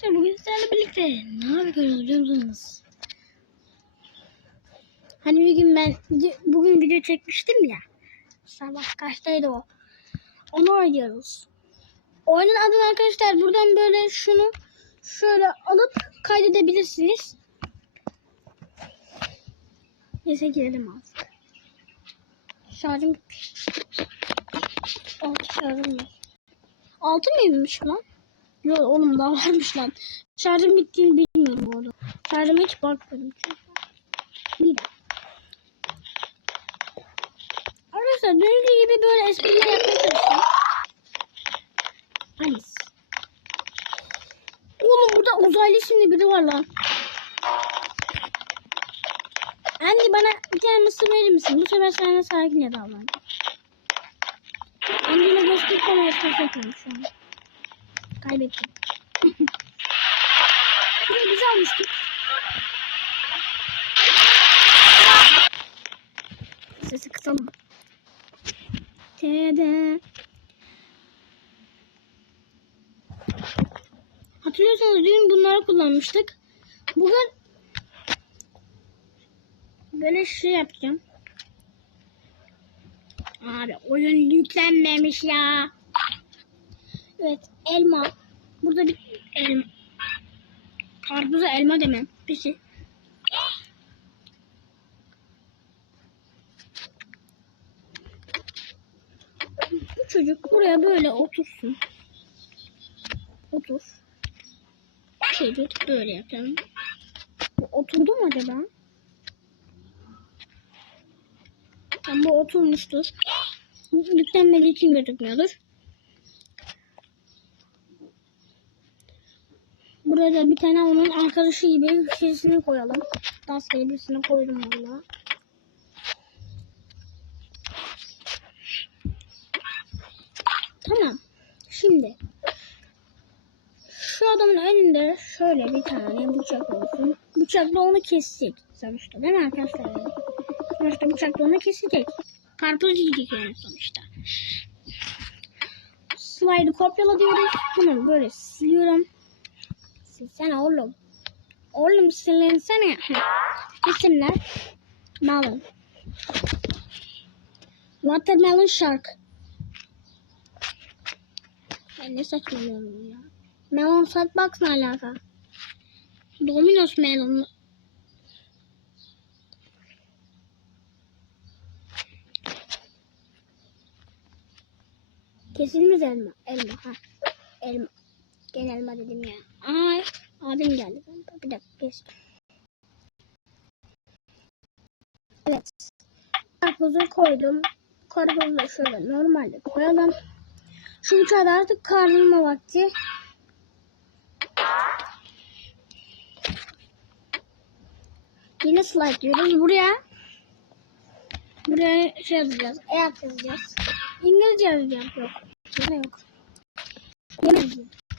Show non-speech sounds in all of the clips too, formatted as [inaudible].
arkadaşlar bugün sizlerle birlikte ne yapıyoruz biliyor? Hani bir gün ben bugün video çekmiştim ya. Sabah kaçtaydı o? Onu oynuyoruz. Oyunun adını arkadaşlar buradan böyle şunu şöyle alıp kaydedebilirsiniz. Neyse girelim artık. Şarjım Altı şarjım yok. Altı mıymış lan? Yok oğlum daha varmış lan. Şarjım bittiğini bilmiyorum bu arada. Şarjıma hiç bakmadım çünkü. Bir. Arkadaşlar döndüğü gibi böyle espriler yapmaya çalışıyorum. Alice. Oğlum burada uzaylı isimli biri var lan. Anne bana bir tane mısır verir misin? Bu sefer sana sakinle davran. Annemle dostluk bana esprisi yapıyorum şu an. Kaybettim. Şurayı biz almıştık. Sesi kısalım. Tede. Hatırlıyorsanız dün bunları kullanmıştık. Bugün böyle şey yapacağım. Abi oyun yüklenmemiş ya. Evet elma. Burada bir elma. Karpuza elma demem. Peki. Bu çocuk buraya böyle otursun. Otur. Şöyle böyle yapalım. Oturdu mu acaba? Tam bu oturmuştur. Yüklenmediği için gözükmüyordur. Da bir tane onun arkadaşı gibi birisini koyalım. Rastgele birisini koydum valla. Tamam. Şimdi şu adamın önünde şöyle bir tane bıçak olsun. Bıçakla onu kesecek sonuçta değil mi arkadaşlar? Sonuçta bıçakla onu kesecek. Karpuz yiyecek yani sonuçta. Slide'ı kopyala diyoruz. Bunu böyle siliyorum. Silsene oğlum. Oğlum silinsene. [laughs] İsimler. Melon. Watermelon Shark. Ben ne saçmalıyorum ya. Melon Fatbox ne alaka? Domino's Melon. Kesilmiş elma. Elma ha. Elma. Gene elma dedim ya. Ay abim geldi. Bir dakika geç. Evet. Karpuzu koydum. Karpuzu da şöyle normalde koyalım. Da artık karnılma vakti. Yine slide diyoruz. Buraya buraya şey yazacağız. E yazacağız. İngilizce yazacağım. Yok. Yine yok. Yemek.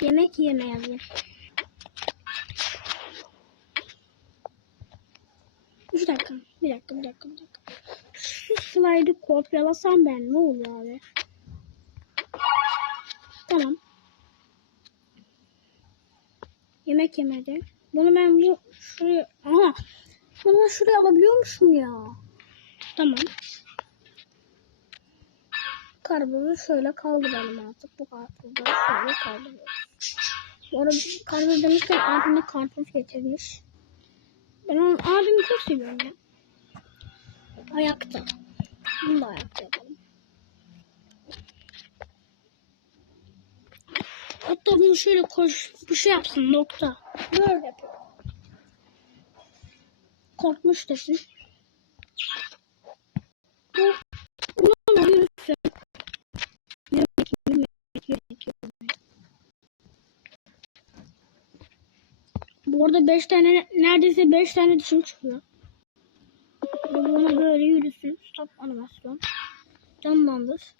Yemek yeme yazıyor. Bir dakika, bir dakika, bir dakika, bir dakika. Şu slide'ı kopyalasam ben ne olur abi? Tamam. Yemek yemedi. Bunu ben bu şuraya... Aha! Bunu şuraya alabiliyormuşum ya. Tamam. Karpuzu şöyle kaldıralım artık. Bu karpuzu şöyle kaldırıyoruz. Bu arada karpuz demişken abim de karpuz getirmiş. Ben onun abimi çok seviyorum ya. Ayakta. Bunu da ayakta yapalım. Hatta bunu şöyle koş, bir şey yapsın nokta. Böyle yapıyor. Korkmuş desin. Bu, bunu yürüsün. Yemek, yemek, yemek, yemek. Bu arada 5 tane neredeyse 5 tane dişim çıkıyor. Bunu böyle yürüsün. Stop animasyon. Canlandır.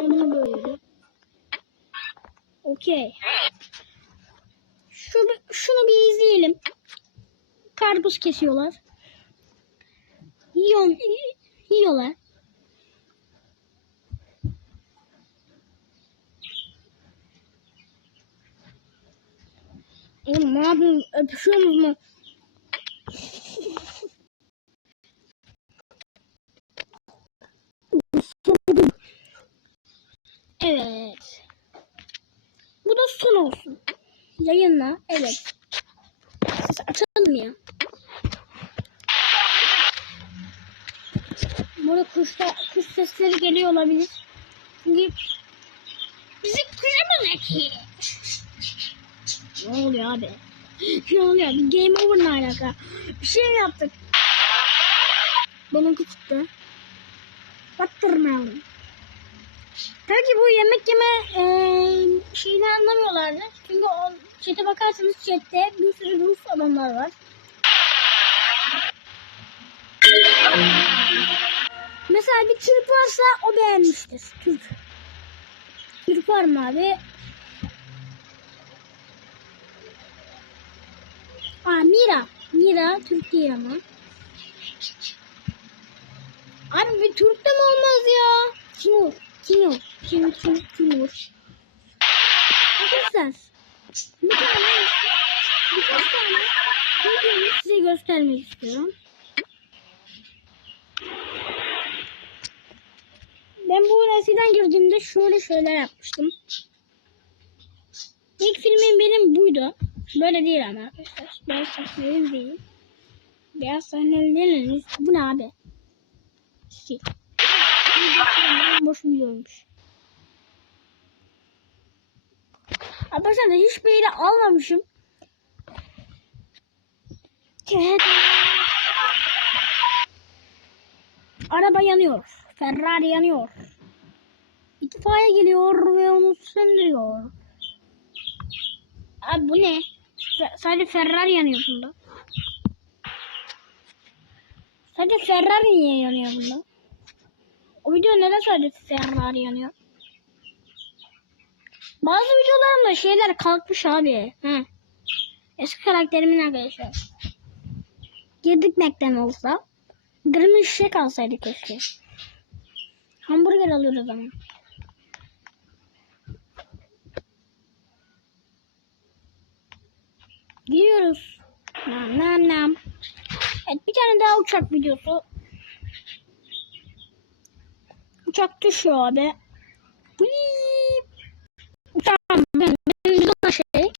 Bunu böyle yürü. Okey. Şunu, şunu bir izleyelim. Karpuz kesiyorlar. Yiyor, yiyorlar. Oğlum ne yapıyorsunuz? Öpüşüyorsunuz mu? Evet. Bu da son olsun. Yayınla. Evet. Ses açalım ya. Burada kuşta, kuş sesleri geliyor olabilir. Çünkü bizim kuşumuz eki. Ne oluyor abi? Ne oluyor? Game over ne alaka? Bir şey mi yaptık? Benimki çıktı. Battırmayalım. Belki bu yemek yeme eee şeyini anlamıyorlardı. Çünkü o chat'e bakarsanız chat'te bir sürü Rus adamlar var. Mesela bir Türk varsa o beğenmiştir. Türk. Türk var mı abi? Aa Mira. Mira Türk değil ama. Abi bir Türk mi olmaz ya? Timur. Timur. Timur. Timur. Timur. Arkadaşlar. Bir tane birkaç tane videomu size göstermek istiyorum. Ben bu eskiden girdiğimde şöyle şeyler yapmıştım. İlk filmim benim buydu. Böyle değil ama arkadaşlar. Beyaz sahnelerim değil. Beyaz sahnelerin bu ne abi? Sil. Boş videoymuş. Arkadaşlar da hiçbir yere almamışım. Araba yanıyor. Ferrari yanıyor. İtfaiye geliyor ve onu söndürüyor. Abi bu ne? Sadece Ferrari yanıyor bunda. Sadece Ferrari niye yanıyor bunda? O video neden sadece Ferrari yanıyor? Bazı videolarımda şeyler kalkmış abi. He. Eski karakterimin arkadaşlar. Girdik Mac'den olsa. Gırmış şey kalsaydı keşke. Hamburger alıyoruz ama. Gidiyoruz. Nam nam nam. Evet bir tane daha uçak videosu. Uçak düşüyor abi. Uçağım ben. Benim bir de şey.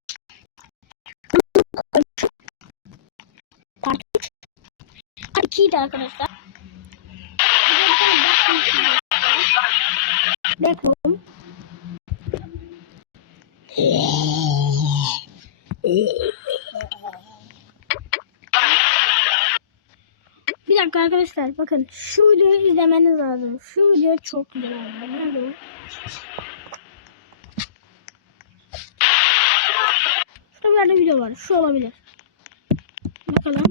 Part 3. Part 2'ydi arkadaşlar. Backroom. Backroom. Bir dakika arkadaşlar bakın şu videoyu izlemeniz lazım. Şu video çok güzel. Şurada bir yerde video var. Şu olabilir. Bakalım.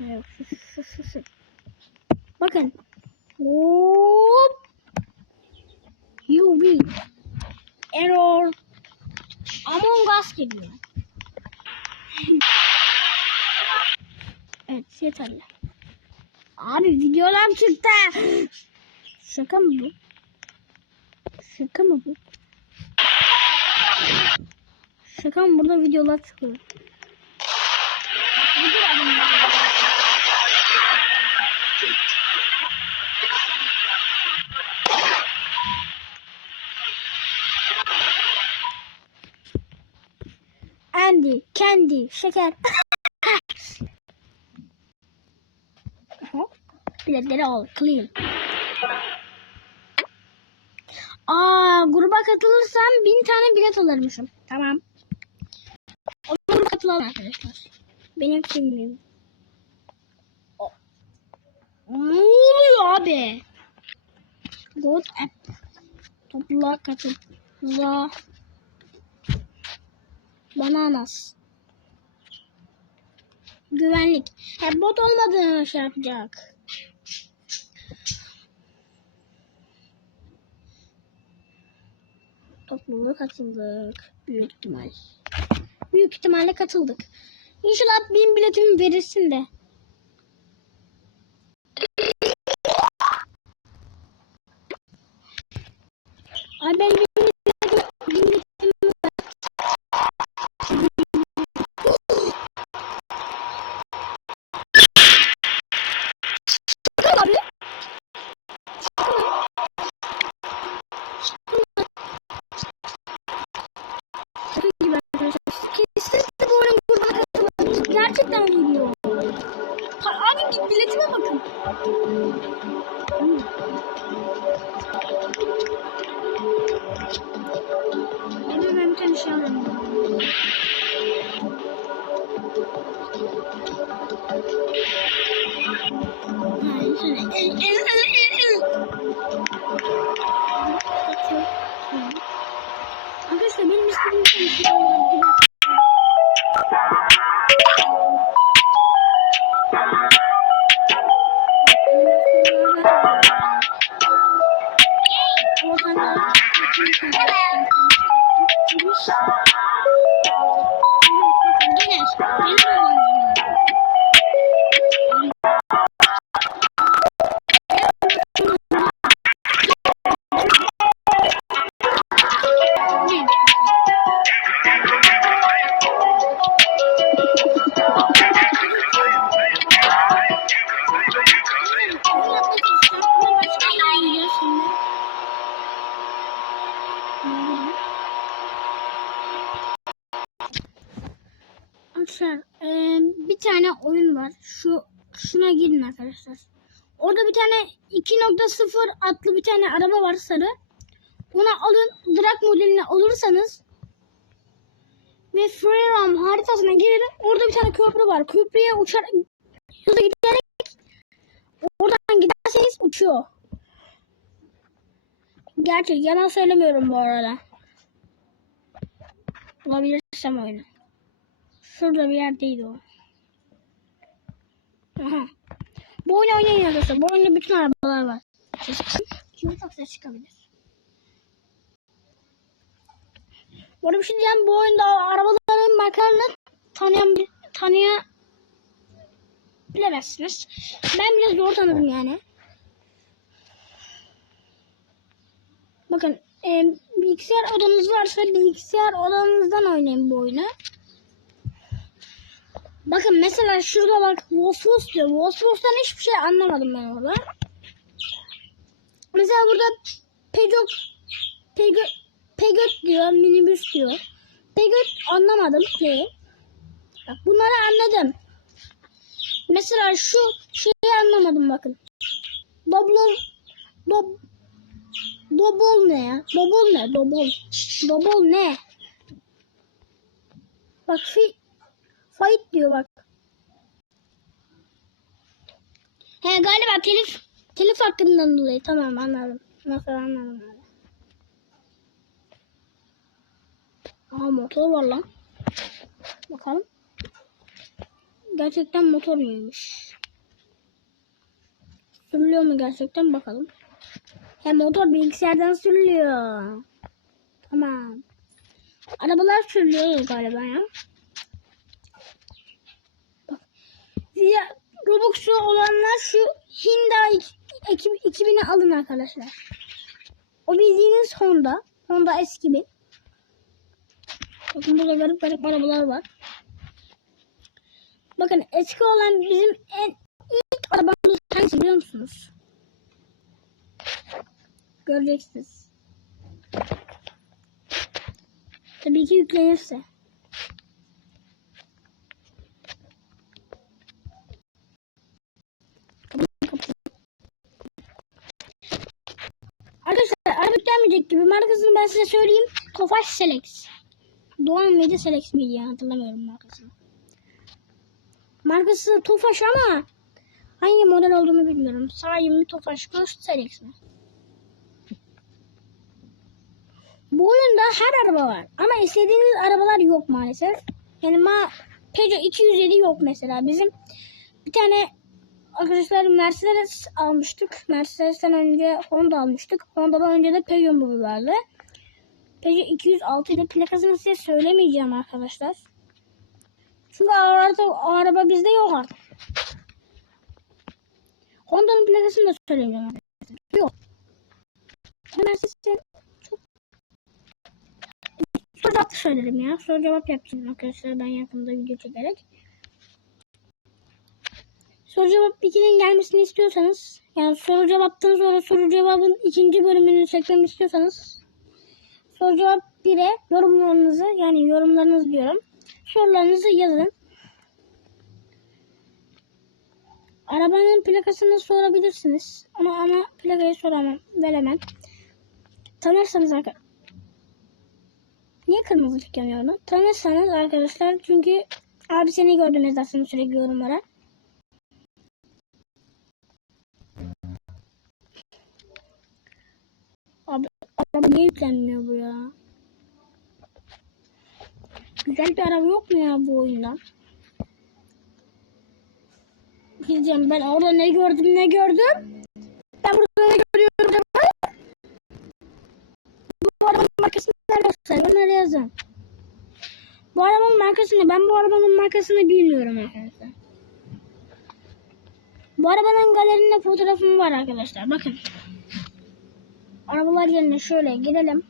Yok şu şu şu şu. Bakın. Hop. UV. Error. Among Us geliyor. Evet yeterli. Abi videolar çıktı. Şaka mı bu? Şaka mı bu? Şaka mı burada videolar çıkıyor. Andy, Candy, şeker. Aha, Biletleri al, clean. Aa, gruba katılırsam bin tane bilet alırmışım. Tamam. O gruba katılalım arkadaşlar. Benim filmim. Ne oluyor abi? God app. Topla katıl. Za. Bananas. Güvenlik. Ha, bot olmadığını şey yapacak. Topluluğa katıldık. Büyük ihtimal. Büyük ihtimalle katıldık. İnşallah benim biletimi verirsin de. Ay ben 你怎么 tane araba var sarı. Ona alın. Drag modeline olursanız ve Freeram haritasına girin. Orada bir tane köprü var. Köprüye uçar hızlı giderek oradan giderseniz uçuyor. Gerçek yalan söylemiyorum bu arada. Bulabilirsem oyunu. Şurada bir yerdeydi o. Aha. Bu oyunu oynayın arkadaşlar. Bu oyunda bütün arabalar var. Şimdi ses çıkabilir. Bu arada bir şey diyeceğim. Bu oyunda arabaların markalarını tanıyan bir tanıya bilemezsiniz. Ben biraz zor tanıdım yani. Bakın e, bilgisayar odanız varsa bilgisayar odanızdan oynayın bu oyunu. Bakın mesela şurada bak Vosvos diyor. Vosvos'tan hiçbir şey anlamadım ben orada. Mesela burada Peugeot Peugeot, Peugeot diyor, minibüs diyor. Peugeot anlamadım ne? Bak bunları anladım. Mesela şu şeyi anlamadım bakın. Doblo dob Dobol ne ya? Dobol ne? Dobol. Dobol ne? Bak fi fight diyor bak. He galiba telif telif hakkından dolayı tamam anladım. Nasıl anladım abi. Aha motor var lan. Bakalım. Gerçekten motor muymuş? Sürülüyor mu gerçekten bakalım. Hem motor bilgisayardan sürülüyor. Tamam. Arabalar sürülüyor galiba ya. Bak. Robux'u olanlar şu Hyundai 2000'i alın arkadaşlar. O bildiğiniz Honda. Honda S2000. Bakın burada garip garip arabalar var. Bakın eski olan bizim en ilk arabamız hangisi biliyor musunuz? Göreceksiniz. Tabii ki yüklenirse. Yüklenmeyecek gibi markasını ben size söyleyeyim. Tofaş Selex. Doğan mıydı Selex miydi ya hatırlamıyorum markasını. Markası Tofaş ama hangi model olduğunu bilmiyorum. Sahi mi Tofaş mı Selex mi? Bu oyunda her araba var. Ama istediğiniz arabalar yok maalesef. Yani ma Peugeot 207 yok mesela. Bizim bir tane arkadaşlar Mercedes almıştık. Mercedes'ten önce Honda almıştık. Honda'dan önce de Peugeot vardı. Peugeot 206 ile plakasını size söylemeyeceğim arkadaşlar. Çünkü araba, araba bizde yok artık. Honda'nın plakasını da söylemeyeceğim arkadaşlar. Yok. Mercedes'in çok soru cevap söylerim ya. Soru cevap yapacağım arkadaşlar ben yakında video çekerek. Soru cevap 2'nin gelmesini istiyorsanız yani soru cevaptan sonra soru cevabın ikinci bölümünü çekmemi istiyorsanız soru cevap 1'e yorumlarınızı yani yorumlarınızı diyorum. Sorularınızı yazın. Arabanın plakasını sorabilirsiniz. Ama ana plakayı soramam, veremem. Tanırsanız arkadaşlar. Niye kırmızı lan? Tanırsanız arkadaşlar çünkü abi seni gördüm yazarsın sürekli yorumlara. Araba niye yüklenmiyor bu ya? Güzel bir araba yok mu ya bu oyunda? Diyeceğim ben orada ne gördüm ne gördüm? Ben burada ne görüyorum? Bu arabanın markasını nerede Nerede yazın? Bu arabanın markasını ben bu arabanın markasını bilmiyorum arkadaşlar. Bu arabanın galerinde fotoğrafım var arkadaşlar. Bakın. Arabalar yerine şöyle girelim.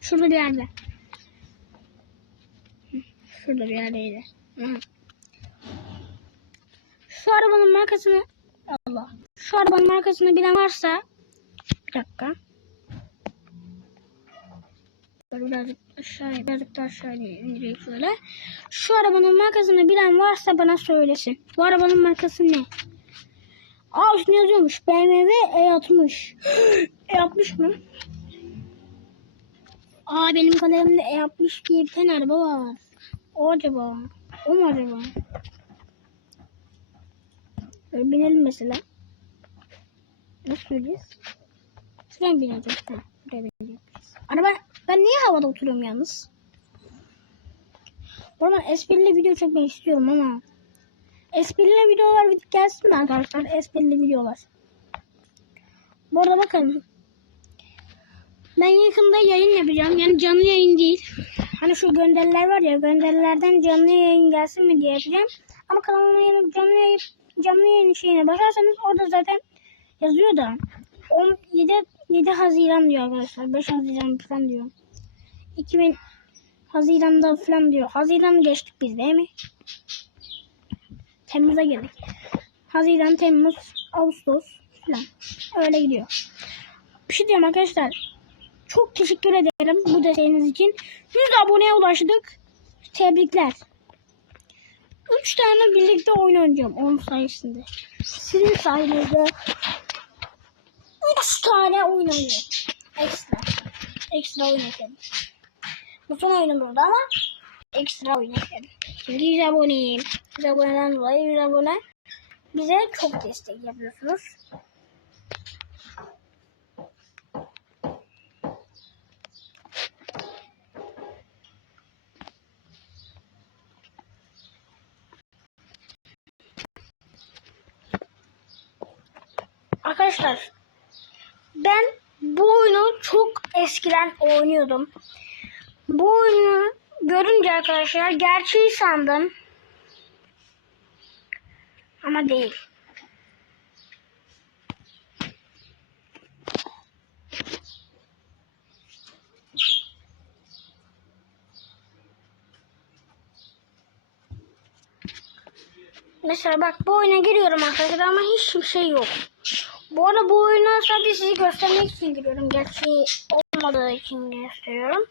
Şurada bir yerde. Şurada bir yerdeydi. Şu arabanın markasını Allah. Şu arabanın markasını bilen varsa bir dakika. Böyle birazcık aşağıya, birazcık daha aşağıya indireyim şöyle. Şu arabanın markasını bilen varsa bana söylesin. Bu arabanın markası ne? Aa üstüne yazıyormuş. BMW E60. E60 mı? Aa benim galerimde E60 diye bir tane araba var. O acaba? O mu acaba? Böyle binelim mesela. Nasıl bineceğiz? Şuraya mı bineceğiz? Ha, buraya bineceğiz. Araba, ben niye havada oturuyorum yalnız? Bu arada esprili video çekmek istiyorum ama esprili videolar gelsin mi arkadaşlar? Esprili videolar. Bu arada bakın. Ben yakında yayın yapacağım. Yani canlı yayın değil. Hani şu gönderiler var ya gönderilerden canlı yayın gelsin mi diye yapacağım. Ama kanalıma canlı yayın, canlı yayın şeyine bakarsanız orada zaten yazıyor da 17 7 Haziran diyor arkadaşlar. 5 Haziran falan diyor. 2000 Haziran'da falan diyor. Haziran geçtik biz değil mi? Temmuz'a girdik. Haziran, Temmuz, Ağustos falan. Öyle gidiyor. Bir şey diyeyim arkadaşlar. Çok teşekkür ederim bu desteğiniz için. 100 aboneye ulaştık. Tebrikler. 3 tane birlikte oyun oynayacağım onun sayesinde. Sizin sayenizde 3 tane oyun oynuyorum. Ekstra. Ekstra oyun. Bu son oyunum burada ama ekstra oyun ekledim. Şimdi 100 aboneyim. 100 aboneden dolayı 100 abone bize çok destek yapıyorsunuz. Arkadaşlar ben bu oyunu çok eskiden oynuyordum. Bu oyunu görünce arkadaşlar gerçeği sandım. Ama değil. Mesela bak bu oyuna giriyorum arkadaşlar ama hiçbir şey yok. Bu arada bu oyunu sadece sizi göstermek için giriyorum. Gerçi olmadığı için gösteriyorum.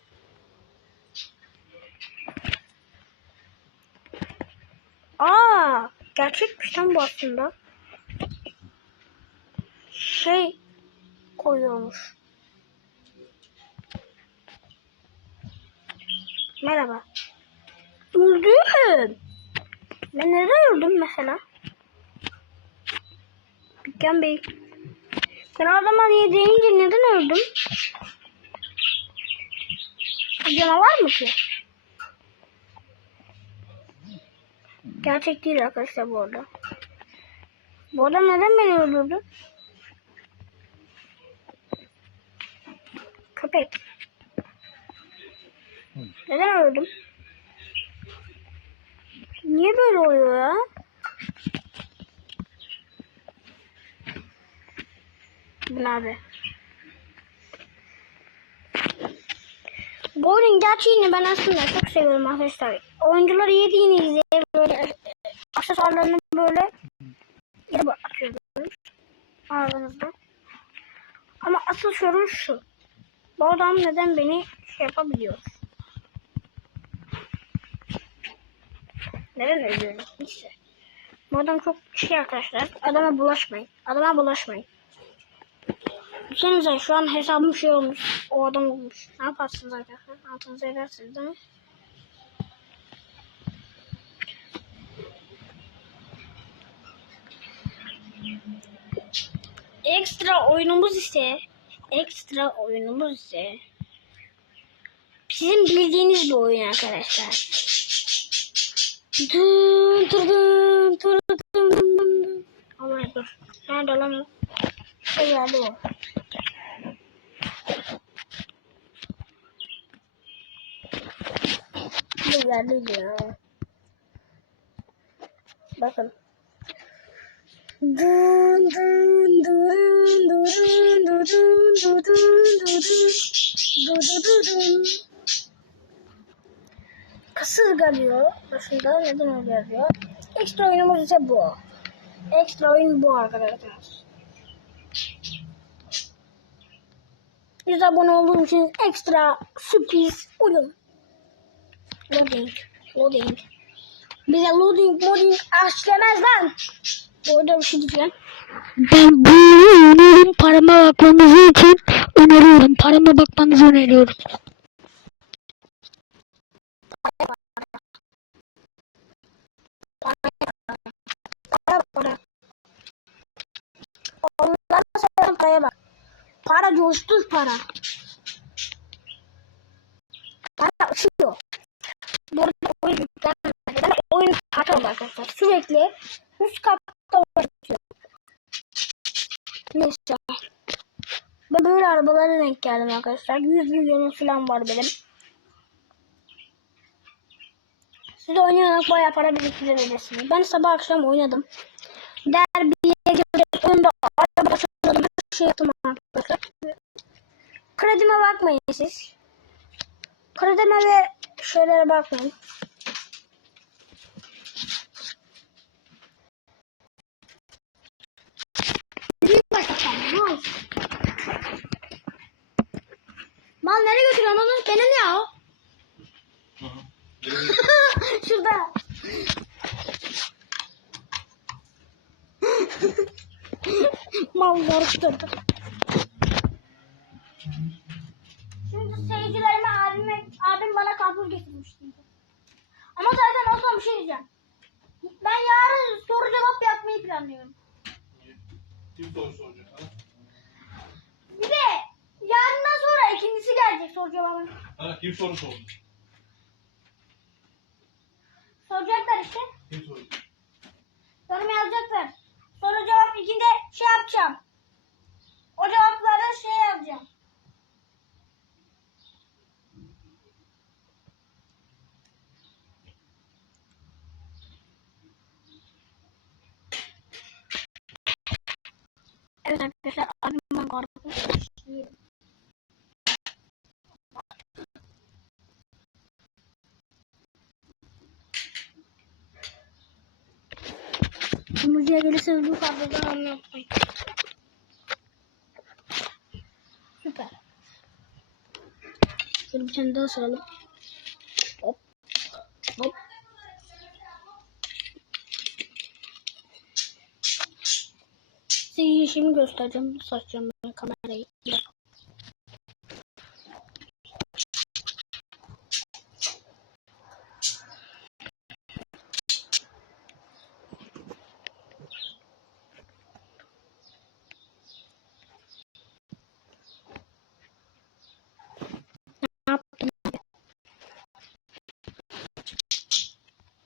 Aa, gerçekmiş lan bu aslında. Şey koyuyormuş. Merhaba. Öldüm. Ben nerede öldüm mesela? Dükkan Bey. Ben adama niye deyince neden öldüm? Canavar mı ki? Gerçek değil arkadaşlar bu arada. Bu adam neden beni öldürdü? Köpek. Neden öldüm? Niye böyle oluyor ya? Bu ne abi? Bu oyunun gerçeğini ben aslında çok seviyorum arkadaşlar. Oyuncuları yediğini izleyip böyle aksesuarlarını böyle yere atıyorsunuz ağzınızda. Ama asıl sorun şu. Bu adam neden beni şey yapabiliyor? Neden ölüyorum? Neyse. Bu adam çok şey arkadaşlar. Adama bulaşmayın. Adama bulaşmayın. Düşünsenize şu an hesabım şey olmuş. O adam olmuş. Ne yaparsınız arkadaşlar? Altınızı edersiniz değil mi? Ekstra oyunumuz ise ekstra oyunumuz ise sizin bildiğiniz bir oyun arkadaşlar. Dın dın dın dın dın dın. Aman dur. Nerede lan o? Şey geldi o. Bu geldi ya. Bakın. Dun dun dun dun dun dun dun dun Kasırga diyor. Kasırga neden öyle yazıyor? Ekstra oyunumuz ise bu. Ekstra oyun bu arkadaşlar. 100 abone olduğum için ekstra sürpriz oyun. Loading. Loading. Bize loading, loading aç lan. Bu arada bir şey diyeceğim. Ben bu oyunu parama bakmanızı için öneriyorum. Parama bakmanızı öneriyorum. Onlara sen paraya bak. Para coştur para. Para uçuyor. Bu arada oyun. Oyun arkadaşlar. Sürekli üst katta uğraşıyor. Neyse. Ben böyle arabalara denk geldim arkadaşlar. 100 milyonun falan var benim. Siz de oynayarak bayağı para biriktirebilirsiniz. Ben sabah akşam oynadım. Derbiye girdik. Oyunda araba çaldım. Her şey yaptım arkadaşlar. Kredime bakmayın siz. Kredime ve şeylere bakmayın. Mal nereye götürüyorsun onu? Benim ya o. [laughs] Şurada. [laughs] Mal karıştırdı. Şimdi seyircilerime abime, abim bana karpuz getirmişti. Ama zaten o zaman bir şey diyeceğim. Ben yarın soru cevap yapmayı planlıyorum. Kim soru soracak ha? Bir de yarından sonra ikincisi gelecek soru cevabın. Ha kim soru sordu? Soracaklar işte. Kim soracak? Yorum yazacaklar. Soru cevap ikinde şey yapacağım. O cevaplara şey yazacağım. Evet arkadaşlar abimden korktum. Müziğe gelirse ödül kavgadan anlatmayın. Süper. Şöyle bir tane daha soralım. Yeşimi göstereceğim. Saçacağım ben kamerayı.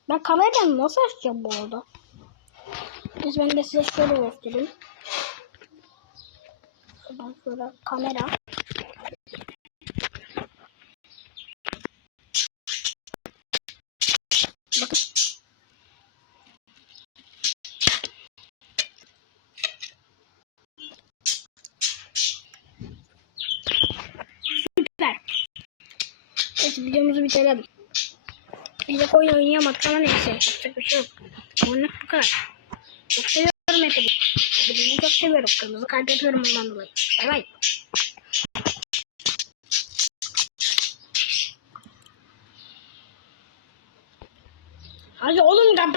Ben kamerayı nasıl açacağım bu arada? Biz ben de size şöyle göstereyim. Şuradan şöyle kamera. Bakın. Süper. Evet videomuzu bitirelim. Biz de oyun oynayamadık ama neyse. Yapacak bir şey yok. Oynadık bu kadar. Çok seviyorum hepinizi. Hepinizi çok seviyorum. Kırmızı kalp yapıyorum ondan dolayı. Bay bay. Hadi oğlum kapat.